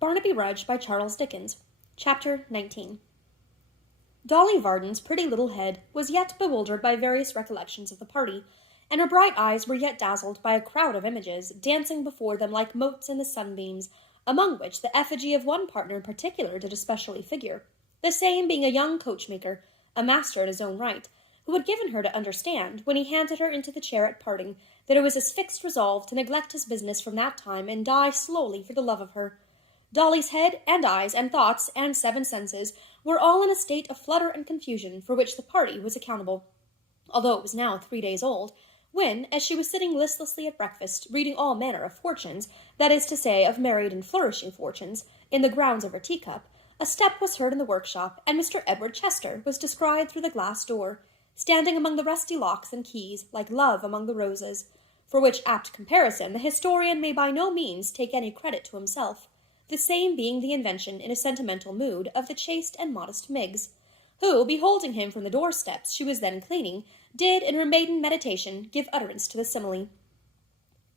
Barnaby Rudge by Charles Dickens. Chapter 19. Dolly Varden's pretty little head was yet bewildered by various recollections of the party, and her bright eyes were yet dazzled by a crowd of images dancing before them like motes in the sunbeams, among which the effigy of one partner in particular did especially figure, the same being a young coachmaker, a master in his own right, who had given her to understand, when he handed her into the chair at parting, that it was his fixed resolve to neglect his business from that time and die slowly for the love of her. Dolly's head and eyes and thoughts and seven senses were all in a state of flutter and confusion for which the party was accountable, although it was now 3 days old, when, as she was sitting listlessly at breakfast, reading all manner of fortunes, that is to say, of married and flourishing fortunes, in the grounds of her teacup, a step was heard in the workshop, and Mr. Edward Chester was descried through the glass door, standing among the rusty locks and keys, like Love among the roses, for which apt comparison the historian may by no means take any credit to himself, the same being the invention in a sentimental mood of the chaste and modest Miggs, who, beholding him from the doorsteps she was then cleaning, did, in her maiden meditation, give utterance to the simile.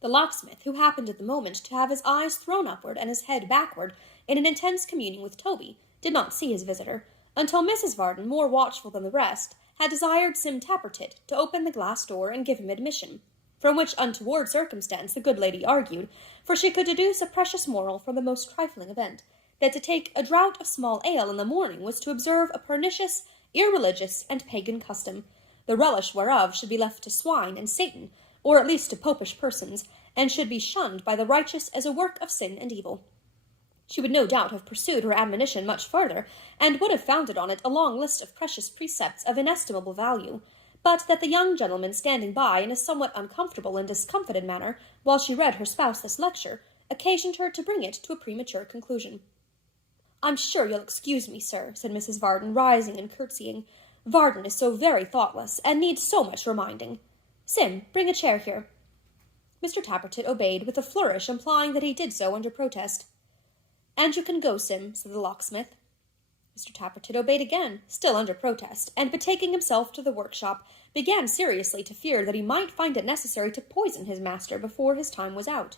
The locksmith, who happened at the moment to have his eyes thrown upward and his head backward in an intense communing with Toby, did not see his visitor, until Mrs. Varden, more watchful than the rest, had desired Sim Tappertit to open the glass door and give him admission, from which untoward circumstance the good lady argued, for she could deduce a precious moral from the most trifling event, that to take a draught of small ale in the morning was to observe a pernicious, irreligious, and pagan custom, the relish whereof should be left to swine and Satan, or at least to popish persons, and should be shunned by the righteous as a work of sin and evil. She would no doubt have pursued her admonition much farther, and would have founded on it a long list of precious precepts of inestimable value, but that the young gentleman standing by in a somewhat uncomfortable and discomfited manner, while she read her spouse this lecture, occasioned her to bring it to a premature conclusion. "I'm sure you'll excuse me, sir," said Mrs. Varden, rising and curtsying. "Varden is so very thoughtless, and needs so much reminding. Sim, bring a chair here." Mr. Tappertit obeyed, with a flourish implying that he did so under protest. "And you can go, Sim," said the locksmith. Mr. Tappertit obeyed again, still under protest, and betaking himself to the workshop, began seriously to fear that he might find it necessary to poison his master before his time was out.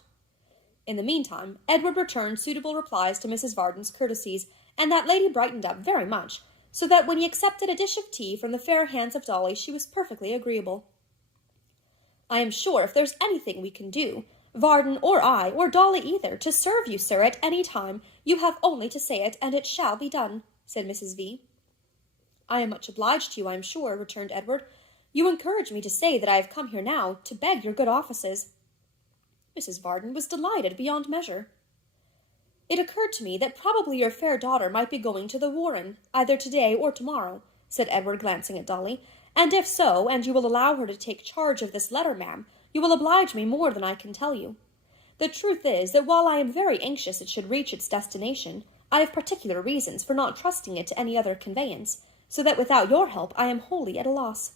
In the meantime, Edward returned suitable replies to Mrs. Varden's courtesies, and that lady brightened up very much, so that when he accepted a dish of tea from the fair hands of Dolly, she was perfectly agreeable. "I am sure if there's anything we can do, Varden or I, or Dolly either, to serve you, sir, at any time, you have only to say it, and it shall be done," said Mrs. V. "I am much obliged to you, I am sure," returned Edward. "You encourage me to say that I have come here now to beg your good offices." Mrs. Varden was delighted beyond measure. "It occurred to me that probably your fair daughter might be going to the Warren, either to-day or tomorrow," said Edward, glancing at Dolly, "and if so, and you will allow her to take charge of this letter, ma'am, you will oblige me more than I can tell you. The truth is that while I am very anxious it should reach its destination, I have particular reasons for not trusting it to any other conveyance, so that without your help I am wholly at a loss."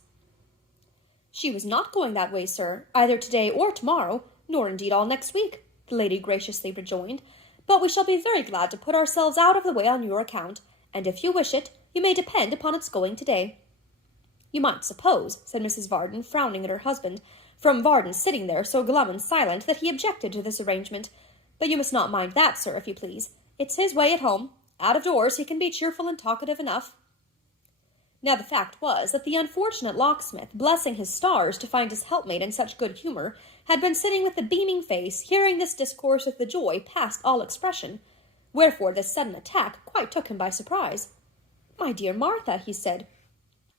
"She was not going that way, sir, either to-day or tomorrow, nor indeed all next week," the lady graciously rejoined, "but we shall be very glad to put ourselves out of the way on your account, and if you wish it, you may depend upon its going to-day." "You might suppose," said Mrs. Varden, frowning at her husband, from Varden sitting there so glum and silent that he objected to this arrangement, "but you must not mind that, sir, if you please. It's his way at home. Out of doors he can be cheerful and talkative enough." Now the fact was that the unfortunate locksmith, blessing his stars to find his helpmate in such good humour, had been sitting with a beaming face, hearing this discourse with the joy past all expression, wherefore this sudden attack quite took him by surprise. "My dear Martha," he said.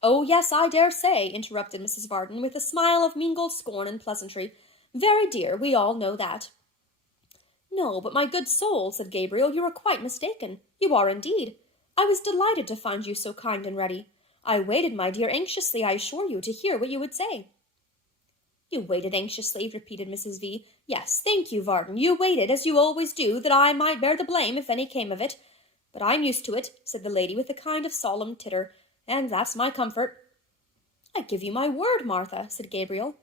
"Oh, yes, I dare say," interrupted Mrs. Varden, with a smile of mingled scorn and pleasantry. "Very dear, we all know that." "No, but my good soul," said Gabriel, "you are quite mistaken. You are indeed. I was delighted to find you so kind and ready. I waited, my dear, anxiously, I assure you, to hear what you would say." "You waited anxiously," repeated Mrs. V. "Yes, thank you, Varden. You waited, as you always do, that I might bear the blame if any came of it. But I'm used to it," said the lady, with a kind of solemn titter, "and that's my comfort." "I give you my word, Martha," said Gabriel.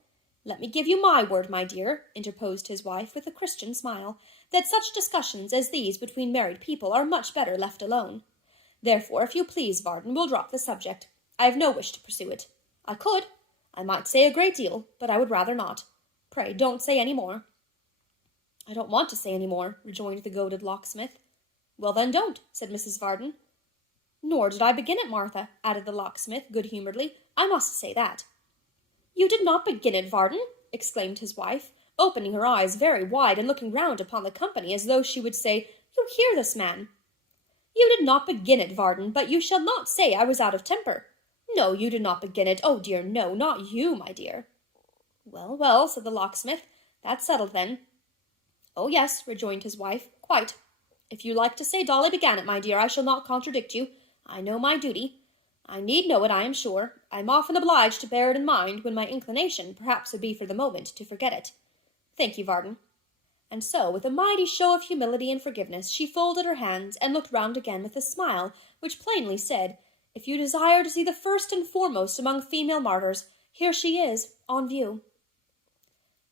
"Let me give you my word, my dear," interposed his wife, with a Christian smile, "that such discussions as these between married people are much better left alone. Therefore, if you please, Varden, we'll drop the subject. I have no wish to pursue it. I might say a great deal, but I would rather not. Pray don't say any more." "I don't want to say any more," rejoined the goaded locksmith. Well, then don't, said Mrs. Varden. Nor did I begin it, Martha, added the locksmith good-humouredly. I must say that. You did not begin it, Varden, exclaimed his wife, opening her eyes very wide and looking round upon the company as though she would say, You hear this man. You did not begin it, Varden, but you shall not say I was out of temper. No, you did not begin it. Oh, dear, no, not you, my dear. Well, well, said the locksmith, that's settled then. Oh, yes, rejoined his wife, quite. If you like to say Dolly began it, my dear, I shall not contradict you. I know my duty. I need know it, I am sure. I am often obliged to bear it in mind, when my inclination perhaps would be for the moment to forget it. Thank you, Varden. And so, with a mighty show of humility and forgiveness, she folded her hands and looked round again with a smile, which plainly said, If you desire to see the first and foremost among female martyrs, here she is, on view.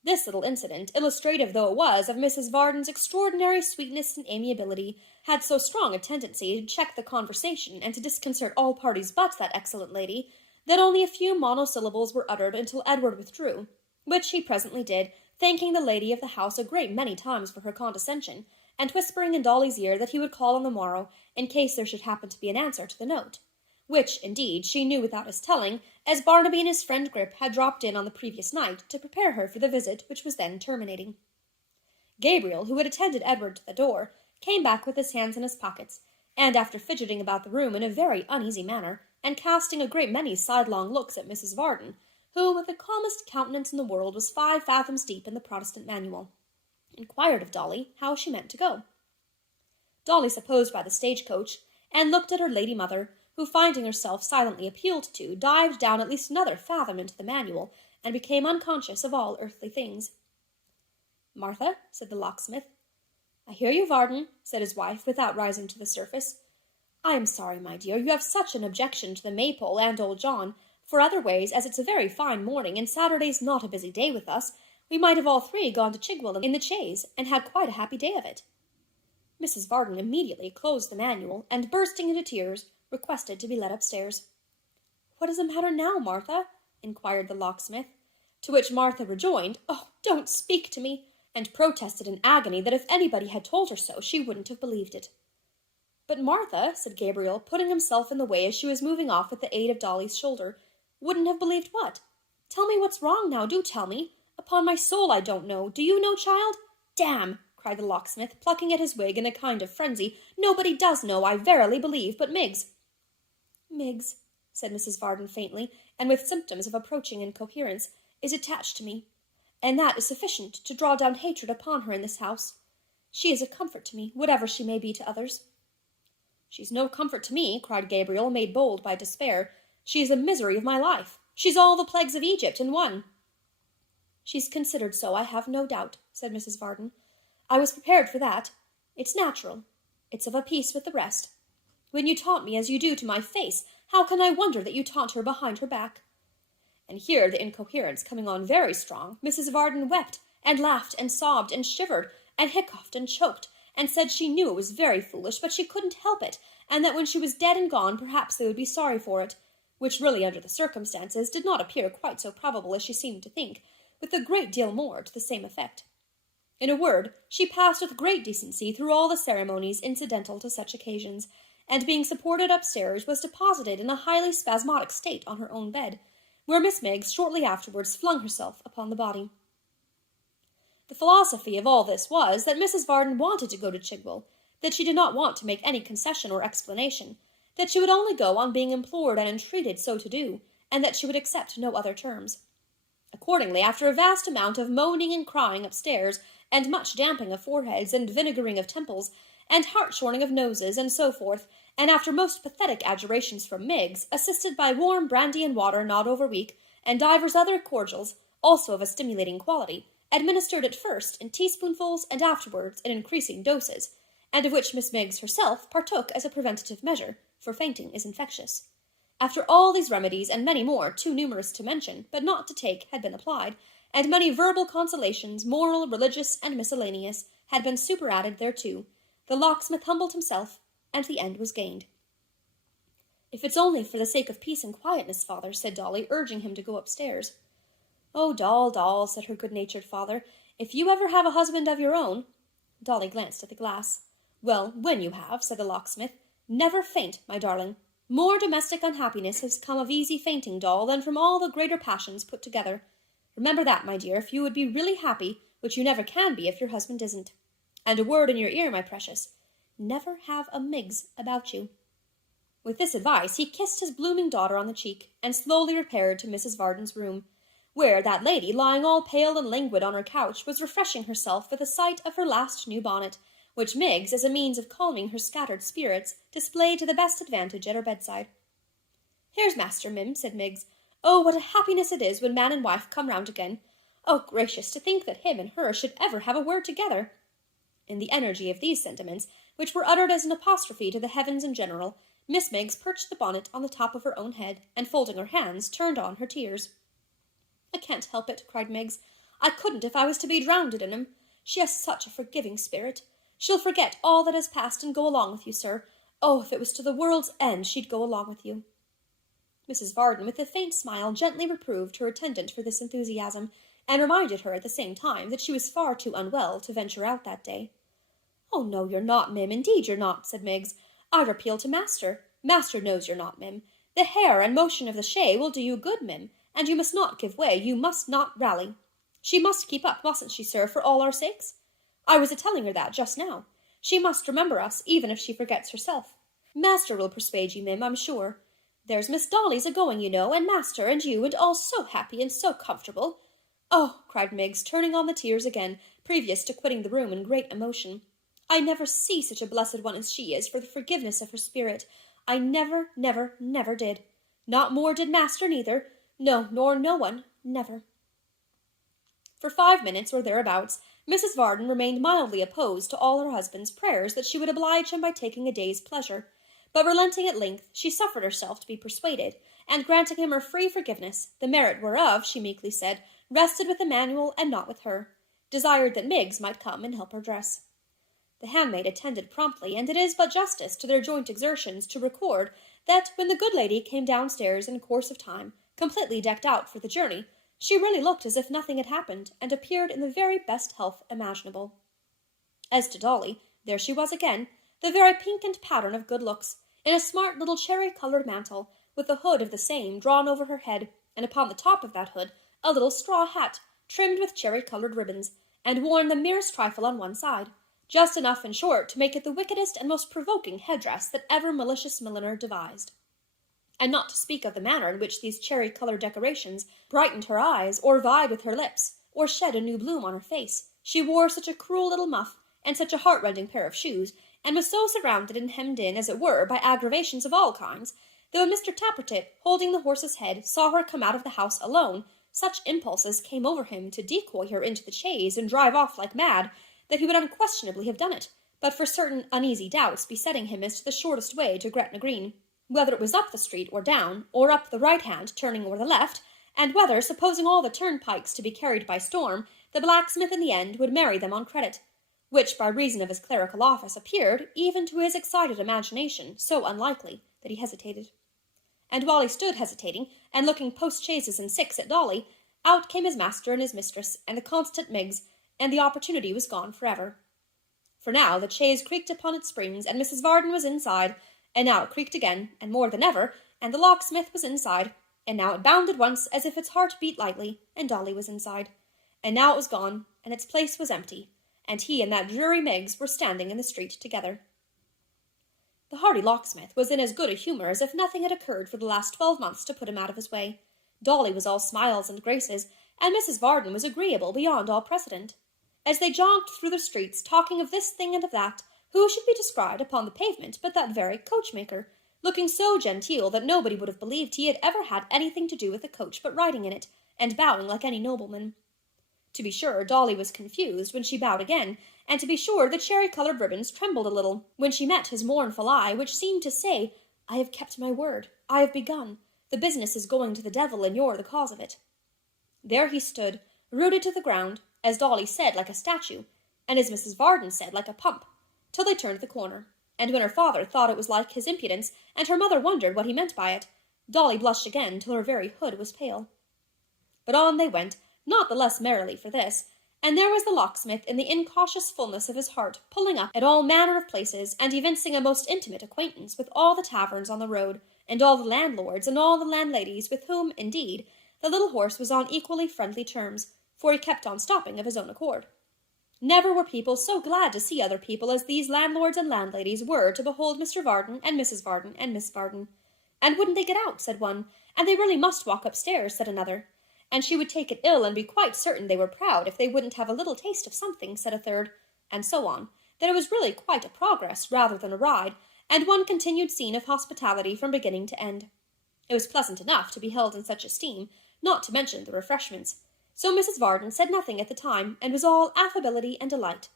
This little incident, illustrative though it was of Mrs. Varden's extraordinary sweetness and amiability, had so strong a tendency to check the conversation and to disconcert all parties but that excellent lady, that only a few monosyllables were uttered until Edward withdrew, which he presently did, thanking the lady of the house a great many times for her condescension, and whispering in Dolly's ear that he would call on the morrow, in case there should happen to be an answer to the note, which, indeed, she knew without his telling, as Barnaby and his friend Grip had dropped in on the previous night to prepare her for the visit which was then terminating. Gabriel, who had attended Edward to the door, came back with his hands in his pockets, and after fidgeting about the room in a very uneasy manner, and casting a great many sidelong looks at Mrs. Varden, who, with the calmest countenance in the world, was 5 fathoms deep in the Protestant manual, inquired of Dolly how she meant to go. Dolly supposed by the stagecoach, and looked at her lady mother, who, finding herself silently appealed to, dived down at least another fathom into the manual, and became unconscious of all earthly things. Martha, said the locksmith. I hear you, Varden, said his wife, without rising to the surface. I am sorry, my dear, you have such an objection to the Maypole and old John, for otherways, as it's a very fine morning, and Saturday's not a busy day with us, we might have all 3 gone to Chigwell in the chaise, and had quite a happy day of it. Mrs. Varden immediately closed the manual, and bursting into tears, requested to be led upstairs. What is the matter now, Martha? inquired the locksmith, to which Martha rejoined, Oh, don't speak to me, and protested in agony that if anybody had told her so, she wouldn't have believed it. But Martha, said Gabriel, putting himself in the way as she was moving off with the aid of Dolly's shoulder, wouldn't have believed what? Tell me what's wrong now, do tell me. Upon my soul, I don't know. Do you know, child? Damn, cried the locksmith, plucking at his wig in a kind of frenzy. Nobody does know, I verily believe, but Miggs. Miggs, said Mrs. Varden faintly, and with symptoms of approaching incoherence, is attached to me, and that is sufficient to draw down hatred upon her in this house. She is a comfort to me, whatever she may be to others. She's no comfort to me, cried Gabriel, made bold by despair. She is the misery of my life. She's all the plagues of Egypt in one. She's considered so, I have no doubt, said Mrs. Varden. I was prepared for that. It's natural. It's of a piece with the rest. When you taunt me as you do to my face, how can I wonder that you taunt her behind her back? And here, the incoherence coming on very strong, Mrs. Varden wept, and laughed, and sobbed, and shivered, and hiccuped, and choked, and said she knew it was very foolish, but she couldn't help it, and that when she was dead and gone, perhaps they would be sorry for it, which really, under the circumstances, did not appear quite so probable as she seemed to think, with a great deal more to the same effect. In a word, she passed with great decency through all the ceremonies incidental to such occasions, and being supported upstairs, was deposited in a highly spasmodic state on her own bed, where Miss Miggs shortly afterwards flung herself upon the body. The philosophy of all this was, that Mrs. Varden wanted to go to Chigwell, that she did not want to make any concession or explanation, that she would only go on being implored and entreated so to do, and that she would accept no other terms. Accordingly, after a vast amount of moaning and crying upstairs, and much damping of foreheads, and vinegaring of temples, and hartshorning of noses, and so forth, and after most pathetic adjurations from Miggs, assisted by warm brandy and water not over weak, and divers other cordials, also of a stimulating quality, administered at first in teaspoonfuls and afterwards in increasing doses, and of which Miss Miggs herself partook as a preventative measure, for fainting is infectious. After all these remedies, and many more, too numerous to mention, but not to take, had been applied, and many verbal consolations, moral, religious, and miscellaneous, had been superadded thereto, the locksmith humbled himself, and the end was gained. If it's only for the sake of peace and quietness, father, said Dolly, urging him to go upstairs. Oh, Doll, Doll, said her good-natured father, if you ever have a husband of your own— Dolly glanced at the glass. Well, when you have, said the locksmith, never faint, my darling. More domestic unhappiness has come of easy fainting, doll, than from all the greater passions put together. Remember that, my dear, if you would be really happy, which you never can be if your husband isn't. And a word in your ear, my precious. Never have a Miggs about you. With this advice, he kissed his blooming daughter on the cheek, and slowly repaired to Mrs. Varden's room, where that lady, lying all pale and languid on her couch, was refreshing herself with a sight of her last new bonnet, which Miggs, as a means of calming her scattered spirits, displayed to the best advantage at her bedside. Here's master, Mim, said Miggs. Oh, what a happiness it is when man and wife come round again. Oh, gracious, to think that him and her should ever have a word together. In the energy of these sentiments, which were uttered as an apostrophe to the heavens in general, Miss Miggs perched the bonnet on the top of her own head, and folding her hands, turned on her tears. I can't help it, cried Miggs. I couldn't if I was to be drowned in 'em. She has such a forgiving spirit. She'll forget all that has passed and go along with you, sir. Oh, if it was to the world's end, she'd go along with you. Mrs. Varden, with a faint smile, gently reproved her attendant for this enthusiasm, and reminded her at the same time that she was far too unwell to venture out that day. Oh, no, you're not, Mim, indeed you're not, said Miggs. I'd appeal to master. Master knows you're not, Mim. The hair and motion of the shay will do you good, Mim, and you must not give way, you must not rally. She must keep up, mustn't she, sir, for all our sakes? I was a-telling her that just now. She must remember us, even if she forgets herself. Master will persuade you, Mim, I'm sure. There's Miss Dolly's a-going, you know, and master and you, and all so happy and so comfortable. Oh, cried Miggs, turning on the tears again, previous to quitting the room in great emotion. I never see such a blessed one as she is for the forgiveness of her spirit. I never, never, never did. Not more did master neither. No, nor no one, never. For 5 minutes or thereabouts, Mrs. Varden remained mildly opposed to all her husband's prayers that she would oblige him by taking a day's pleasure, but relenting at length, she suffered herself to be persuaded, and granting him her free forgiveness, the merit whereof, she meekly said, rested with Emmanuel and not with her, desired that Miggs might come and help her dress. The handmaid attended promptly, and it is but justice to their joint exertions to record that when the good lady came downstairs in course of time, completely decked out for the journey, she really looked as if nothing had happened, and appeared in the very best health imaginable. As to Dolly, there she was again, the very pink and pattern of good looks, in a smart little cherry-coloured mantle, with the hood of the same drawn over her head, and upon the top of that hood a little straw hat, trimmed with cherry-coloured ribbons, and worn the merest trifle on one side, just enough, in short, to make it the wickedest and most provoking headdress that ever malicious milliner devised. And not to speak of the manner in which these cherry-coloured decorations brightened her eyes, or vied with her lips, or shed a new bloom on her face, she wore such a cruel little muff, and such a heart-rending pair of shoes, and was so surrounded and hemmed in, as it were, by aggravations of all kinds, that when Mr. Tappertit, holding the horse's head, saw her come out of the house alone, such impulses came over him to decoy her into the chaise and drive off like mad, that he would unquestionably have done it, but for certain uneasy doubts besetting him as to the shortest way to Gretna Green, whether it was up the street or down, or up the right hand turning or the left, and whether, supposing all the turnpikes to be carried by storm, the blacksmith in the end would marry them on credit, which by reason of his clerical office appeared, even to his excited imagination, so unlikely that he hesitated. And while he stood hesitating, and looking post-chaises and six at Dolly, out came his master and his mistress, and the constant Miggs, and the opportunity was gone forever. For now the chaise creaked upon its springs, and Mrs. Varden was inside, and now it creaked again, and more than ever, and the locksmith was inside, and now it bounded once as if its heart beat lightly, and Dolly was inside, and now it was gone, and its place was empty, and he and that dreary Miggs were standing in the street together. The hardy locksmith was in as good a humour as if nothing had occurred for the last 12 months to put him out of his way. Dolly was all smiles and graces, and Mrs. Varden was agreeable beyond all precedent. As they jogged through the streets, talking of this thing and of that, who should be descried upon the pavement but that very coachmaker, looking so genteel that nobody would have believed he had ever had anything to do with a coach but riding in it, and bowing like any nobleman. To be sure, Dolly was confused when she bowed again, and to be sure the cherry-coloured ribbons trembled a little when she met his mournful eye, which seemed to say, I have kept my word, I have begun, the business is going to the devil, and you're the cause of it. There he stood, rooted to the ground, as Dolly said, like a statue, and as Mrs. Varden said, like a pump, till they turned the corner, and when her father thought it was like his impudence, and her mother wondered what he meant by it, Dolly blushed again till her very hood was pale. But on they went, not the less merrily for this, and there was the locksmith in the incautious fullness of his heart, pulling up at all manner of places, and evincing a most intimate acquaintance with all the taverns on the road, and all the landlords and all the landladies, with whom, indeed, the little horse was on equally friendly terms, for he kept on stopping of his own accord. Never were people so glad to see other people as these landlords and landladies were to behold Mr. Varden and Mrs. Varden and Miss Varden. And wouldn't they get out, said one, and they really must walk upstairs, said another. And she would take it ill and be quite certain they were proud if they wouldn't have a little taste of something, said a third, and so on, that it was really quite a progress rather than a ride, and one continued scene of hospitality from beginning to end. It was pleasant enough to be held in such esteem, not to mention the refreshments. So Mrs. Varden said nothing at the time, and was all affability and delight.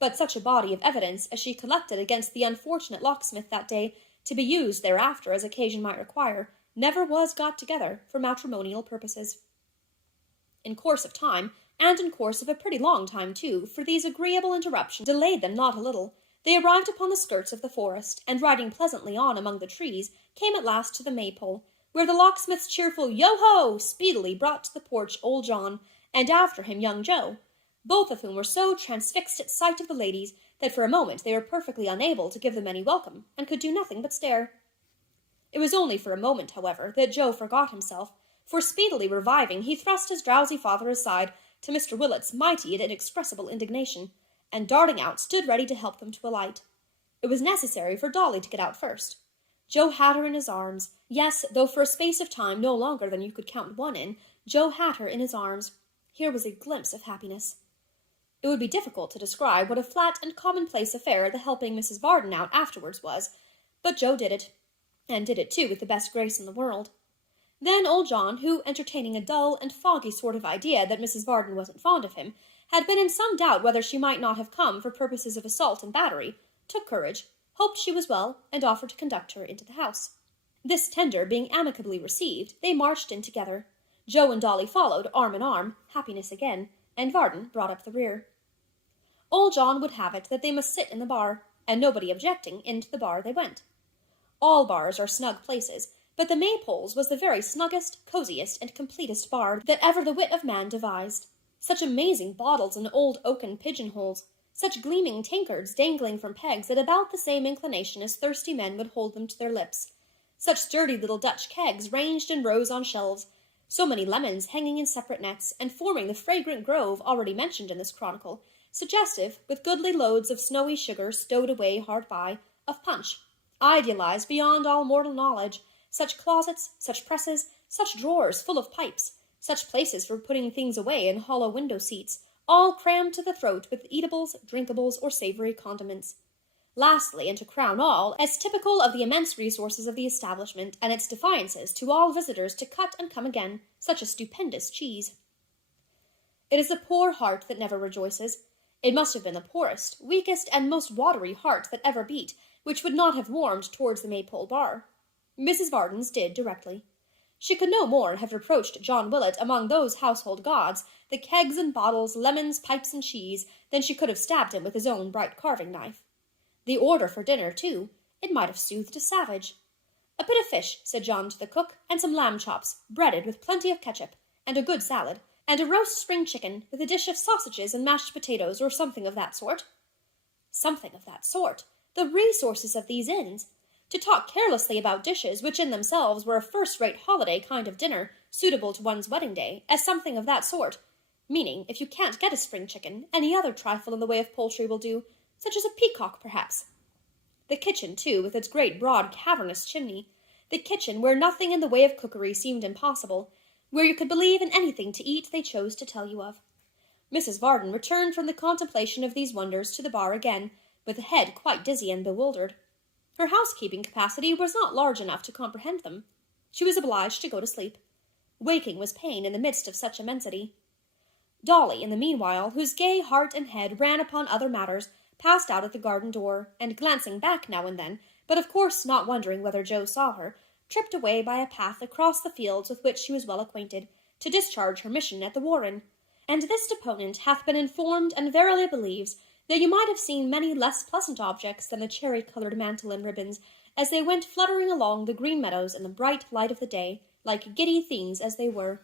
But such a body of evidence as she collected against the unfortunate locksmith that day, to be used thereafter as occasion might require, never was got together for matrimonial purposes. In course of time, and in course of a pretty long time too, for these agreeable interruptions delayed them not a little, they arrived upon the skirts of the forest, and riding pleasantly on among the trees, came at last to the maypole, where the locksmith's cheerful yo-ho speedily brought to the porch old John, and after him young Joe, both of whom were so transfixed at sight of the ladies that for a moment they were perfectly unable to give them any welcome, and could do nothing but stare. It was only for a moment, however, that Joe forgot himself, for speedily reviving he thrust his drowsy father aside, to Mr. Willet's mighty and inexpressible indignation, and darting out stood ready to help them to alight. It was necessary for Dolly to get out first. Joe had her in his arms. Yes, though for a space of time no longer than you could count one in, Joe had her in his arms. Here was a glimpse of happiness. It would be difficult to describe what a flat and commonplace affair the helping Mrs. Varden out afterwards was, but Joe did it, and did it too with the best grace in the world. Then old John, who, entertaining a dull and foggy sort of idea that Mrs. Varden wasn't fond of him, had been in some doubt whether she might not have come for purposes of assault and battery, took courage, hoped she was well, and offered to conduct her into the house. This tender being amicably received, they marched in together. Joe and Dolly followed, arm in arm, happiness again, and Varden brought up the rear. Old John would have it that they must sit in the bar, and nobody objecting, into the bar they went. All bars are snug places, but the Maypole's was the very snuggest, cosiest, and completest bar that ever the wit of man devised. Such amazing bottles in old oaken pigeonholes, such gleaming tankards dangling from pegs at about the same inclination as thirsty men would hold them to their lips, such sturdy little Dutch kegs ranged in rows on shelves, so many lemons hanging in separate nets, and forming the fragrant grove already mentioned in this chronicle, suggestive, with goodly loads of snowy sugar stowed away hard by, of punch, idealized beyond all mortal knowledge, such closets, such presses, such drawers full of pipes, such places for putting things away in hollow window seats, all crammed to the throat with eatables, drinkables, or savory condiments. Lastly, and to crown all, as typical of the immense resources of the establishment and its defiances to all visitors to cut and come again, such a stupendous cheese. It is the poor heart that never rejoices. It must have been the poorest, weakest, and most watery heart that ever beat, which would not have warmed towards the Maypole bar. Mrs. Varden's did directly. She could no more have reproached John Willet among those household gods, the kegs and bottles, lemons, pipes, and cheese, than she could have stabbed him with his own bright carving knife. The order for dinner, too, it might have soothed a savage. A bit of fish, said John to the cook, and some lamb chops, breaded with plenty of ketchup, and a good salad, and a roast spring chicken, with a dish of sausages and mashed potatoes, or something of that sort. Something of that sort! The resources of these inns! To talk carelessly about dishes which in themselves were a first-rate holiday kind of dinner, suitable to one's wedding day, as something of that sort, meaning, if you can't get a spring chicken, any other trifle in the way of poultry will do, such as a peacock, perhaps. The kitchen, too, with its great broad cavernous chimney, the kitchen where nothing in the way of cookery seemed impossible, where you could believe in anything to eat they chose to tell you of. Mrs. Varden returned from the contemplation of these wonders to the bar again, with a head quite dizzy and bewildered. Her housekeeping capacity was not large enough to comprehend them. She was obliged to go to sleep. Waking was pain in the midst of such immensity. Dolly, in the meanwhile, whose gay heart and head ran upon other matters, passed out at the garden door, and glancing back now and then, but of course not wondering whether Joe saw her, tripped away by a path across the fields with which she was well acquainted, to discharge her mission at the warren. And this deponent hath been informed and verily believes that you might have seen many less pleasant objects than the cherry-coloured mantle and ribbons, as they went fluttering along the green meadows in the bright light of the day, like giddy things as they were.